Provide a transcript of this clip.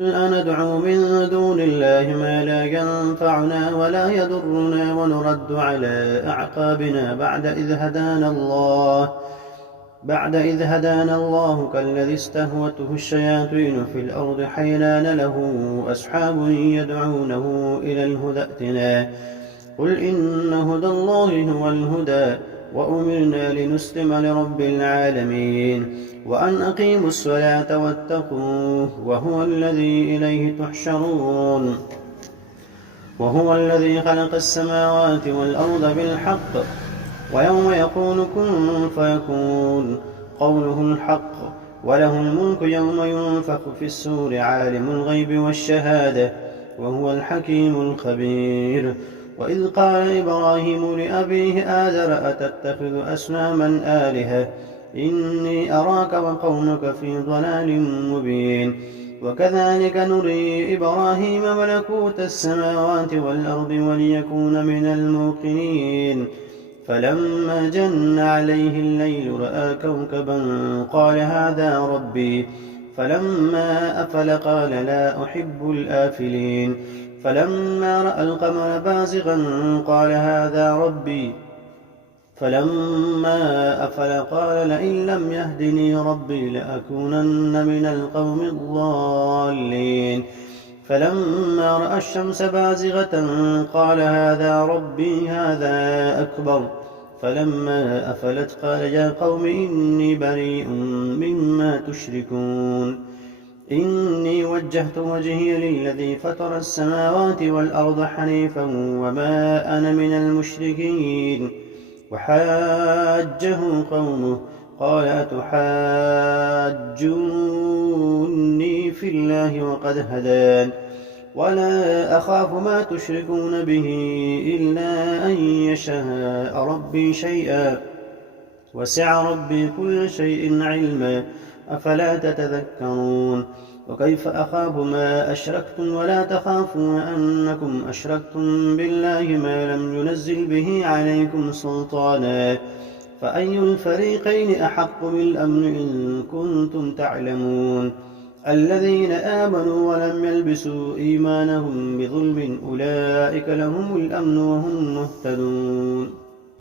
أندعو من دون الله ما لا ينفعنا ولا يضرنا ونرد على أعقابنا بعد إذ هدانا الله كالذي استهوته الشياطين في الأرض حيران له أصحاب يدعونه إلى الهدى ائتنا قل إن هدى الله هو الهدى وأمرنا لنسلم لرب العالمين وأن أقيموا الصلاة واتقوه وهو الذي إليه تحشرون وهو الذي خلق السماوات والأرض بالحق ويوم يقول كن فيكون قوله الحق وله الملك يوم ينفخ في السور عالم الغيب والشهادة وهو الحكيم الخبير وإذ قال إبراهيم لأبيه آزر أتتخذ أصناما آلهة إني أراك وقومك في ضلال مبين وكذلك نري إبراهيم ملكوت السماوات والأرض وليكون من الموقنين فلما جن عليه الليل رأى كوكبا قال هذا ربي فلما أفل قال لا أحب الآفلين فلما رأى القمر بازغا قال هذا ربي فلما أفل قال لئن لم يهدني ربي لأكونن من القوم الضالين فلما رأى الشمس بازغة قال هذا ربي هذا أكبر فلما أفلت قال يا قوم إني بريء مما تشركون إني وجهت وجهي للذي فطر السماوات والأرض حنيفا وما أنا من المشركين وحاجه قومه قال أتحاجوني في الله وقد هدان ولا أخاف ما تشركون به إلا أن يشاء ربي شيئا وسع ربي كل شيء علما أفلا تتذكرون وكيف أخاف ما أشركتم ولا تخافون أنكم أشركتم بالله ما لم ينزل به عليكم سلطانا فأي الفريقين أحق بالأمن إن كنتم تعلمون الذين آمنوا ولم يلبسوا إيمانهم بظلم أولئك لهم الأمن وهم مهتدون